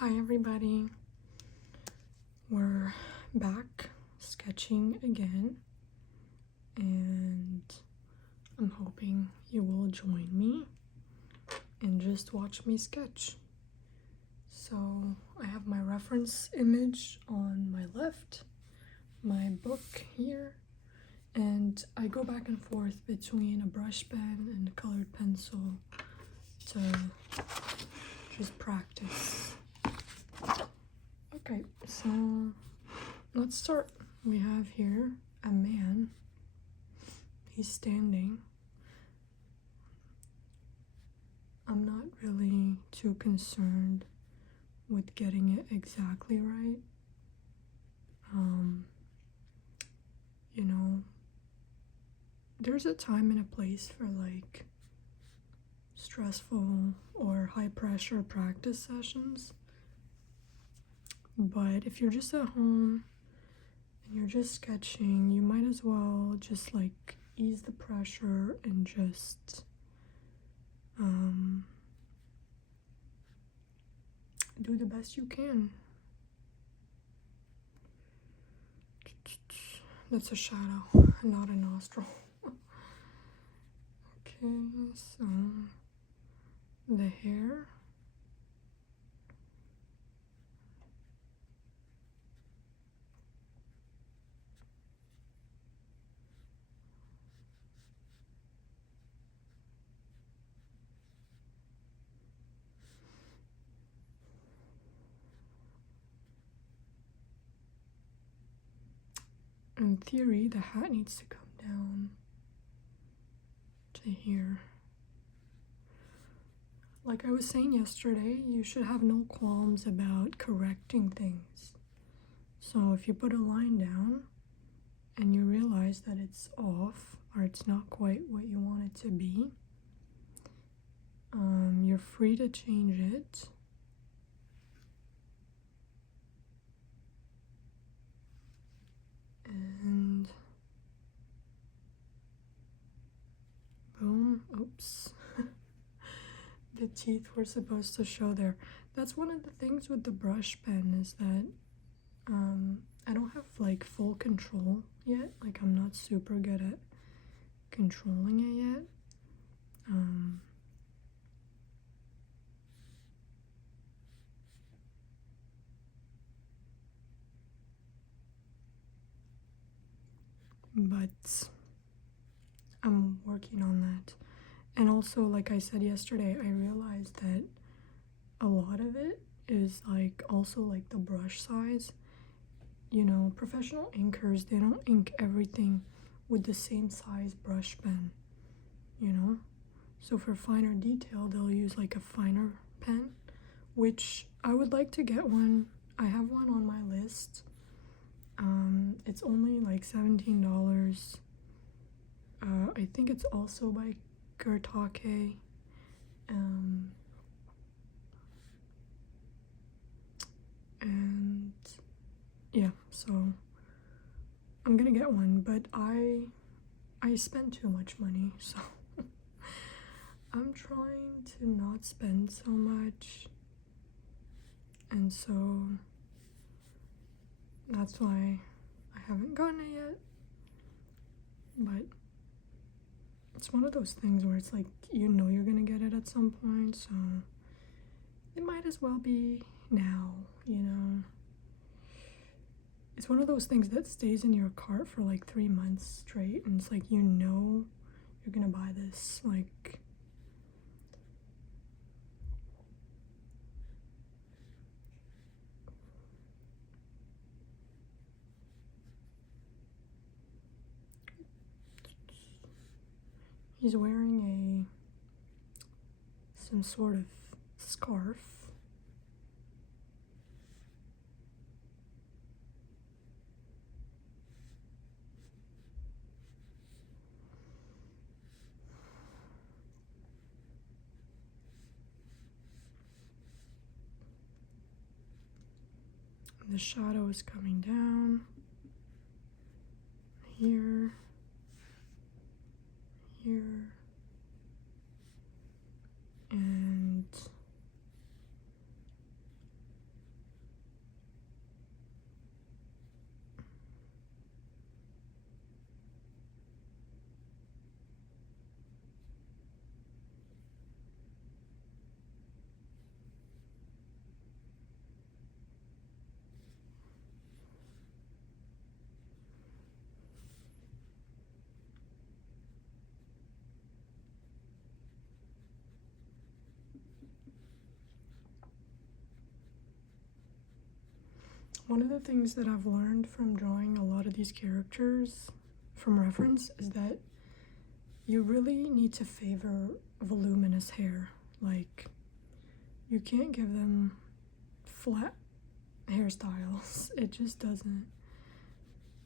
Hi everybody, we're back sketching again, and I'm hoping you will join me and just watch me sketch. So I have my reference image on my left, my book here, and I go back and forth between a brush pen and a colored pencil to just practice. Okay, so let's start. We have here a man. He's standing. I'm not really too concerned with getting it exactly right. You know, there's a time and a place for like stressful or high pressure practice sessions. But if you're just at home and you're just sketching, you might as well just like ease the pressure and just do the best you can. That's a shadow, not a nostril. Okay, so the hair. In theory, the hat needs to come down to here. Like I was saying yesterday, you should have no qualms about correcting things. So if you put a line down and you realize that it's off or it's not quite what you want it to be, you're free to change it. And boom, oops. The teeth were supposed to show there. That's one of the things with the brush pen is that I don't have like full control yet. Like I'm not super good at controlling it yet. But I'm working on that. And also, like I said yesterday, I realized that a lot of it is like also like the brush size. You know, professional inkers, they don't ink everything with the same size brush pen, you know? So for finer detail, they'll use like a finer pen, which I would like to get one. I have one on my list. It's only like $17. I think it's also by Gertake. And yeah, so I'm gonna get one, but I spend too much money, so I'm trying to not spend so much, and so that's why I haven't gotten it yet. But it's one of those things where it's like you know you're gonna get it at some point, so it might as well be now, you know. It's one of those things that stays in your cart for like 3 months straight, and it's like you know you're gonna buy this. Like he's wearing some sort of scarf. The shadow is coming down here, here, and One of the things that I've learned from drawing a lot of these characters from reference is that you really need to favor voluminous hair. Like, you can't give them flat hairstyles. It just doesn't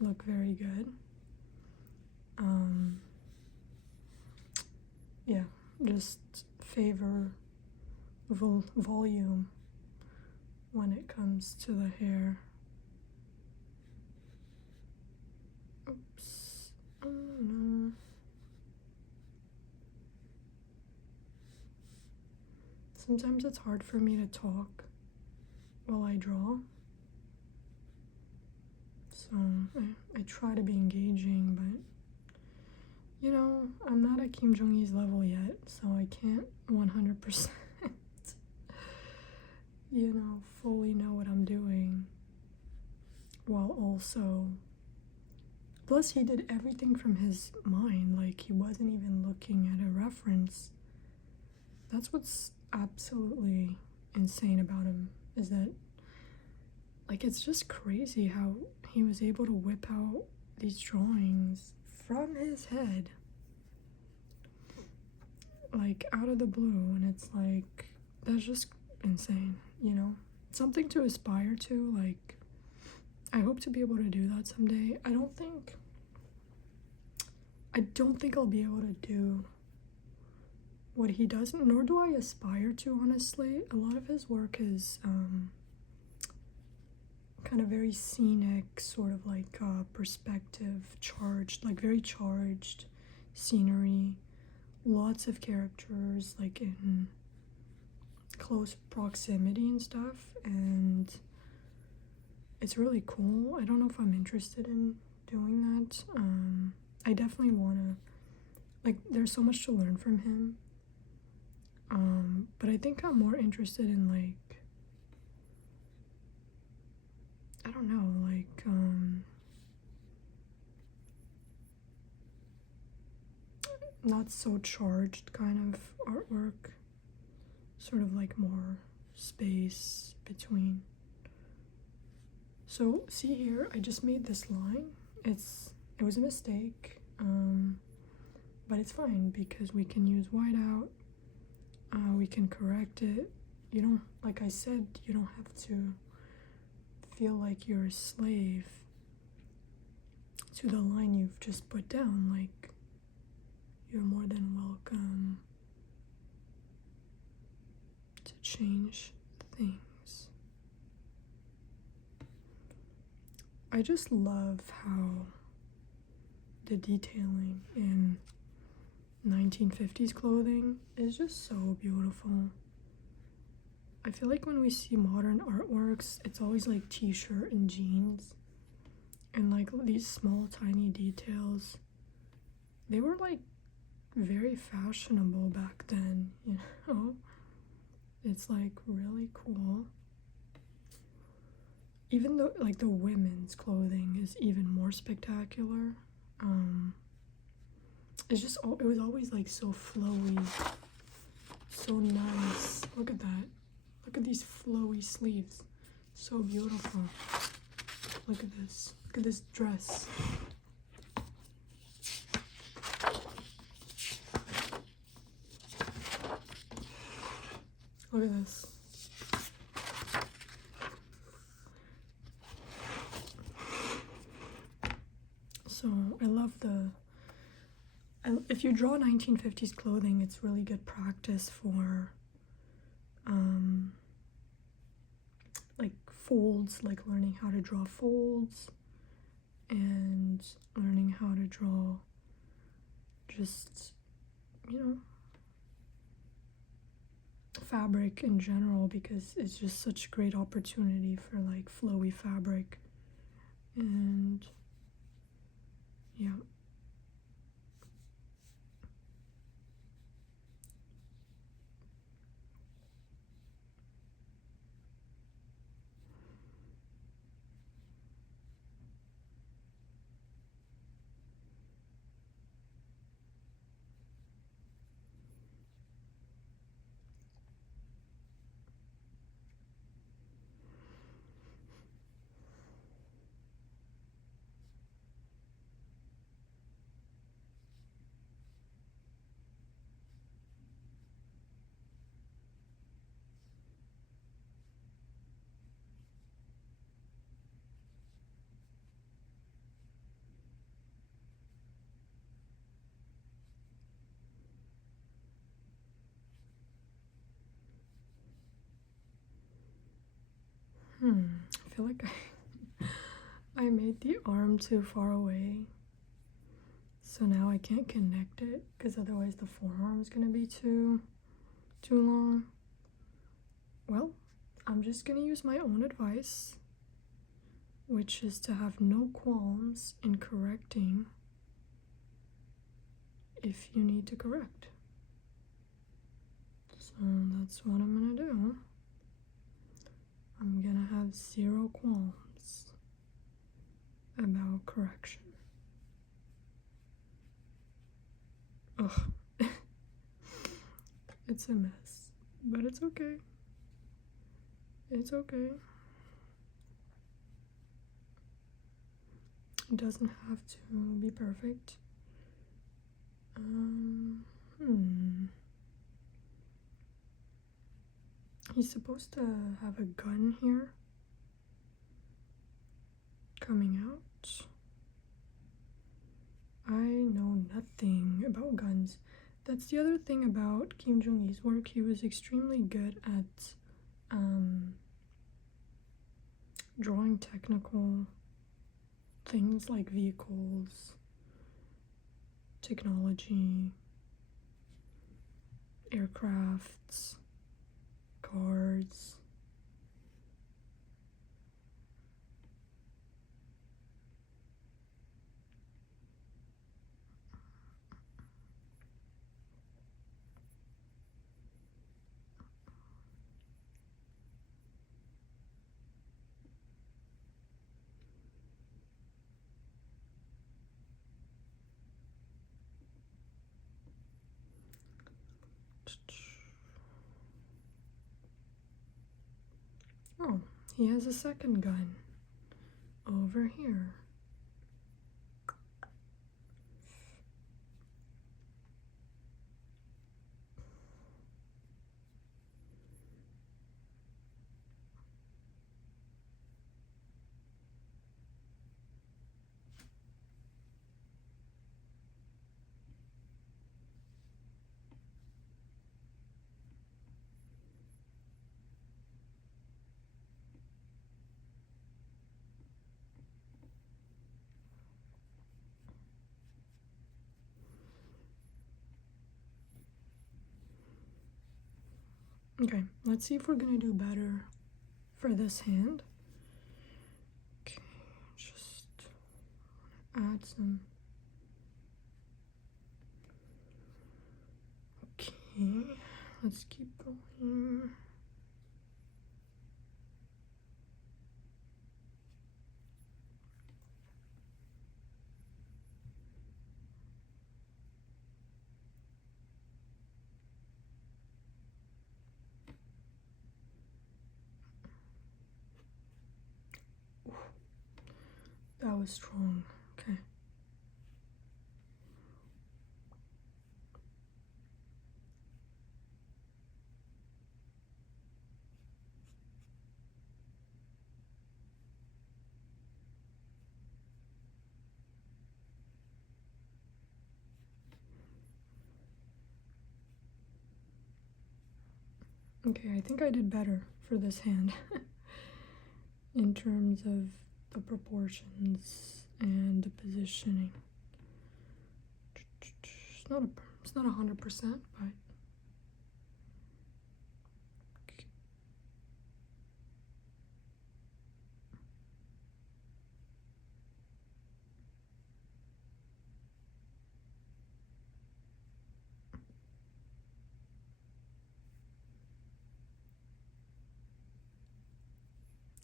look very good. Yeah, just favor volume when it comes to the hair. Oops. Oh no. Sometimes it's hard for me to talk while I draw. So I try to be engaging, but you know, I'm not at Kim Jong-il's level yet, so I can't 100% you know, fully know what I'm doing, while also, plus he did everything from his mind, like he wasn't even looking at a reference. That's what's absolutely insane about him, is that, like, it's just crazy how he was able to whip out these drawings from his head, like out of the blue, and it's like, that's just insane, you know? Something to aspire to. Like, I hope to be able to do that someday. I don't think I'll be able to do what he does, nor do I aspire to, honestly. A lot of his work is kind of very scenic, sort of like perspective charged, like very charged scenery, lots of characters like in close proximity and stuff, and it's really cool. I don't know if I'm interested in doing that. I definitely want to, like, there's so much to learn from him, but I think I'm more interested in, like, I don't know, like, not so charged kind of artwork, sort of like more space between. So see here, I just made this line. It was a mistake, but it's fine because we can use whiteout. We can correct it. You don't, like I said, you don't have to feel like you're a slave to the line you've just put down. Like, you're more than welcome to change things. I just love how the detailing in 1950s clothing is just so beautiful. I feel like when we see modern artworks, it's always like t-shirt and jeans and like these small tiny details. They were like very fashionable back then, you know? It's like really cool. Even though like the women's clothing is even more spectacular. It's just, it was always like so flowy, so nice. Look at that. Look at these flowy sleeves. So beautiful. Look at this. Look at this dress. Look at this. So I love if you draw 1950s clothing, it's really good practice for like folds, like learning how to draw folds and learning how to draw just, you know, fabric in general, because it's just such a great opportunity for like flowy fabric. And yeah. I feel like I made the arm too far away. So now I can't connect it because otherwise the forearm is gonna be too long. Well, I'm just gonna use my own advice, which is to have no qualms in correcting if you need to correct. So that's what I'm gonna do. I'm gonna have zero qualms about correction. Ugh. It's a mess, but it's okay. It's okay. It doesn't have to be perfect. He's supposed to have a gun here coming out. I know nothing about guns. That's the other thing about Kim Jong-il's work. He was extremely good at drawing technical things like vehicles, technology, aircrafts, cars. Oh, he has a second gun over here. Okay, let's see if we're gonna do better for this hand. Okay, just add some. Okay, let's keep going. That was strong. Okay. Okay, I think I did better for this hand in terms of the proportions and the positioning. It's not 100%, but okay.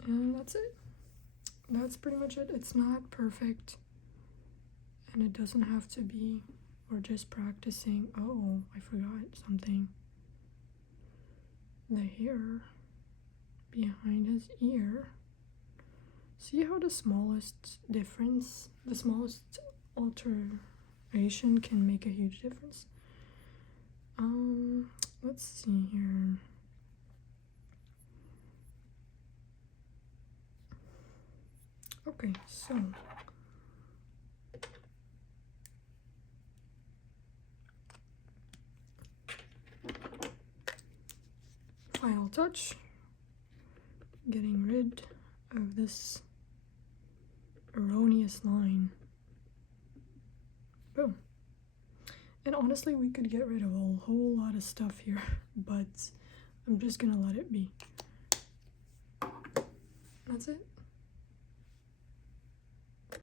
And that's it. That's pretty much it. It's not perfect, and it doesn't have to be. We're just practicing. Oh, I forgot something. The hair behind his ear. See how the smallest difference, the smallest alteration can make a huge difference? Let's see here. Okay, so final touch. getting rid of this erroneous line. Boom. And honestly, we could get rid of a whole lot of stuff here, but I'm just gonna let it be. That's it.